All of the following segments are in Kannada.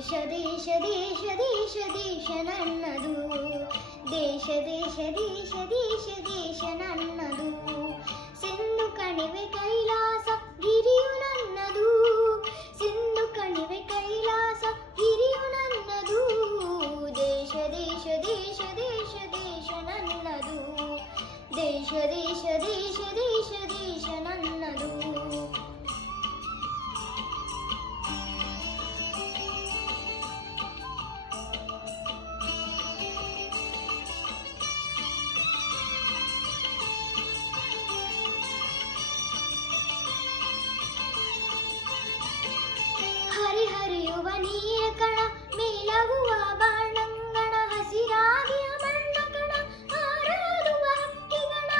ದೇಶ ದೇಶ ದೇಶ ದೇಶ ದೇಶ ನನ್ನದು, ದೇಶ ದೇಶ ದೇಶ ದೇಶ ದೇಶ ನನ್ನದು. ಸಿಂಧು ಕಣಿವೆ ಕೈಲಾಸ ಗಿರಿಯು ನನ್ನದು, ಸಿಂಧು ಕಣಿವೆ ಕೈಲಾಸ ಗಿರಿಯು ನನ್ನದು. ದೇಶ ದೇಶ ದೇಶ ದೇಶ ದೇಶ ನನ್ನದು, ದೇಶ ದೇಶ ದೇಶ ದೇಶ ದೇಶ ನನ್ನದು. ಹರಿಹರಿಯುವ ನೀರ ಕಣ, ಮೇಲಗುವ ಬಾಣಂಗಣ, ಹಸಿರಾಗಿಯ ಬಣ್ಣ ಕಣ, ಹಾರಾಡುವ ಹಕ್ಕಿಗಣ.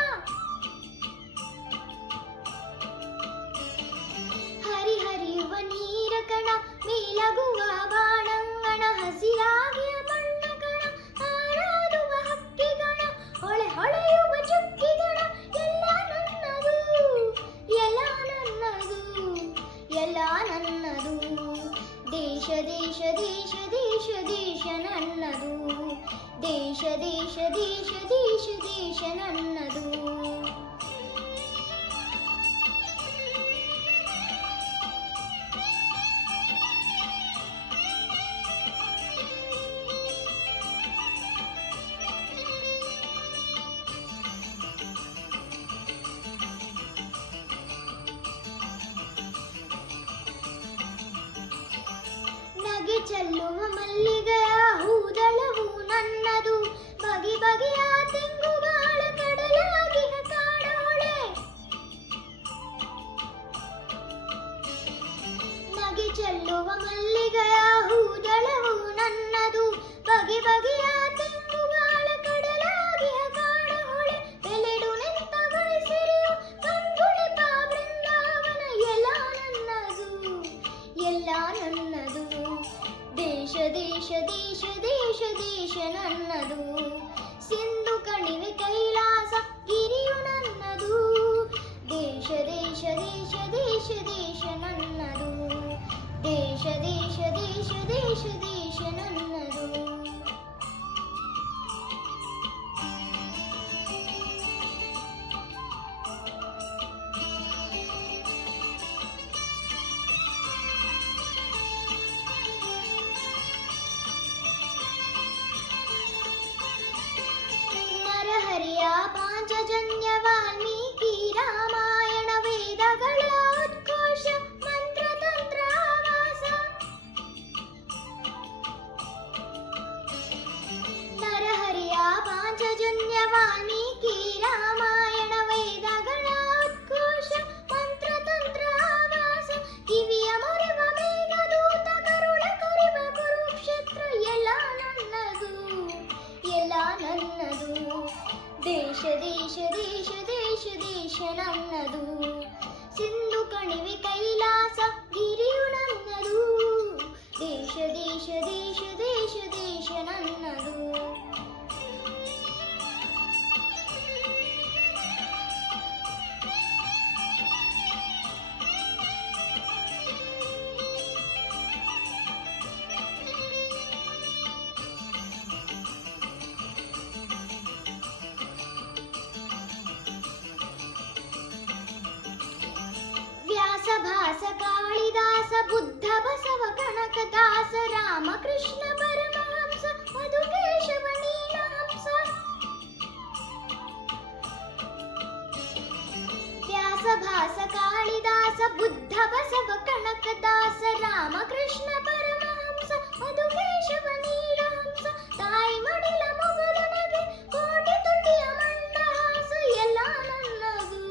ಹರಿಹರಿಯುವ ನೀರ ಕಣ, ಮೇಲಗುವ ಬಾಣಂಗಣ, ಹಸಿರಾಗಿಯ ಬಣ್ಣ ಕಣ, ಹಾರಾಡುವ ಹಕ್ಕಿಗಣ. ಹೊಳೆ ಹೊಳೆಯುವ ಚುಕ್ಕಿಗಣ, ಎಲ್ಲ ನನ್ನದು, ಎಲ್ಲ ನನ್ನದು, ಎಲ್ಲ ನನ್ನದು. ದೇಶ ದೇಶ ದೇಶ ದೇಶ ದೇಶ ನನ್ನದು, ದೇಶ ದೇಶ ದೇಶ ದೇಶ ದೇಶ ನನ್ನದು. ನಗೆ ಚೆಲ್ಲುವ ಮಲ್ಲಿಗೆಯ ಹೂದಳವು ನನ್ನದು, ಬಗೆ ಬಗೆಯ ತೆಂಗುಬಾಳ ಕಡಲಾಗಿಹ ಕಾಡೋಳೆ. ನಗೆ ಚೆಲ್ಲುವ ಮಲ್ಲಿಗೆಯ ಹೂದಳವು ನನ್ನದು, ಬಗೆ ಬಗೆಯ ತೆಂಗುಬಾಳ ಕಡಲಾಗಿಹ ಕಾಡೋಳೆ. ಬೆಲೆಡು ನಿಂತ ಬಯಸಿರಿಯು ಕಂದುಳಿಪ ಬೃಂದಾವನ, ಎಲ್ಲ ನನ್ನದು, ಎಲ್ಲ ನನ್ನದು. ದೇಶ ದೇಶ ದೇಶ ದೇಶ ದೇಶ ನನ್ನದು, ಸಿಂಧು ಕಣಿವೆ ಕೈಲಾಸ ಗಿರಿಯು ನನ್ನದು. ದೇಶ ದೇಶ ದೇಶ ದೇಶ ದೇಶ ನನ್ನದು, ದೇಶ ದೇಶ ದೇಶ ದೇಶ ದೇಶ ನನ್ನದು. ಹರಿಯ ಪಾಂಚಜನ್ಯ ವಾಲ್ಮೀಕಿ ರಾಮಾಯಣ ವೇದಗಳ ಉತ್ಕೋಶ ಮಂತ್ರತಂತ್ರ ಆವಾಸ. ನರಹರಿಯ ಪಾಂಚಜನ್ಯ ವಾಲ್ಮೀಕಿ ರಾಮಾಯಣ ವೇದಗಳ ಉತ್ಕೋಶ ಮಂತ್ರತಂತ್ರ ಆವಾಸ. ಕಿವಿಯ ಮೊರೆವ ಮೇಘದೂತ ಕರುಳ ಕೊರಿವ ಕುರುಕ್ಷೇತ್ರ, ಎಲ್ಲ ನನ್ನದು, ಎಲ್ಲ ನನ್ನದು. ದೇಶ ದೇಶ ದೇಶ ದೇಶ ದೇಶ ನನ್ನದು, ಸಿಂಧು ಕಣಿವೆ ಕೈಲಾಸ ಗಿರಿಯು ನನ್ನದು. ದೇಶ ದೇಶ ದೇಶ ದೇಶ ದೇಶ ನನ್ನದು. ಭಾಸ ಕಾಳಿದಾಸ ಬುದ್ಧ ಬಸವ ಕನಕದಾಸ ರಾಮಕೃಷ್ಣ ಪರಮಹಂಸ ಮಧುಕೇಶವ ನೀಲಹಂಸ. ವ್ಯಾಸ ಭಾಸ ಕಾಳಿದಾಸ ಬುದ್ಧ ಬಸವ ಕನಕದಾಸ ರಾಮಕೃಷ್ಣ ಪರಮಹಂಸ ಮಧುಕೇಶವ ನೀಲಹಂಸ. ತಾಯಿ ಮಡಿಲ ಮೊಗಲು ನಗೆ ಕೋಟಿ ತುಟಿಯ ಮಂದಹಾಸ, ಎಲ್ಲ ನನ್ನದು,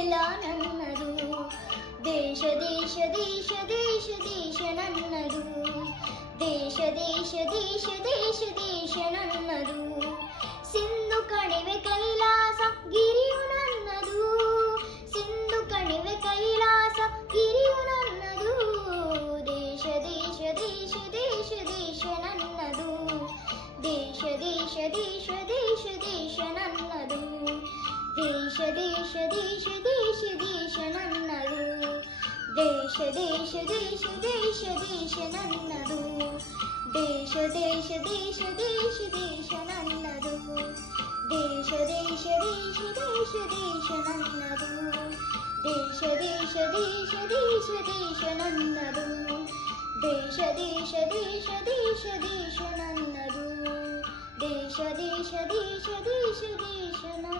ಎಲ್ಲ ನನ್ನದು. ದೇಶ ದೇಶ ದೇಶ ದೇಶ ದೇಶ ನನ್ನದು, ದೇಶ ದೇಶ ದೇಶ ದೇಶ ದೇಶ ನನ್ನದು. ಸಿಂಧು ಕಣಿವೆ ಕೈಲಾಸ ಗಿರಿಯು ನನ್ನದು, ಸಿಂಧು ಕಣಿವೆ ಕೈಲಾಸ ಗಿರಿಯು ನನ್ನದು. ದೇಶ ದೇಶ ದೇಶ ದೇಶ ದೇಶ ದೇಶ ನನ್ನದು ದೇಶ ದೇಶ ದೇಶ ದೇಶ ದೇಶ ನನ್ನದು ದೇಶ ದೇಶ ದೇಶ ದೇಶ ದೇಶ ನನ್ನದು ದೇಶ ದೇಶ ದೇಶ ದೇಶ ದೇಶ ನನ್ನದು ದೇಶ ದೇಶ ದೇಶ ದೇಶ ದೇಶ ನನ್ನದು ದೇಶ ದೇಶ ದೇಶ ದೇಶ ದೇಶ ನನ್ನದು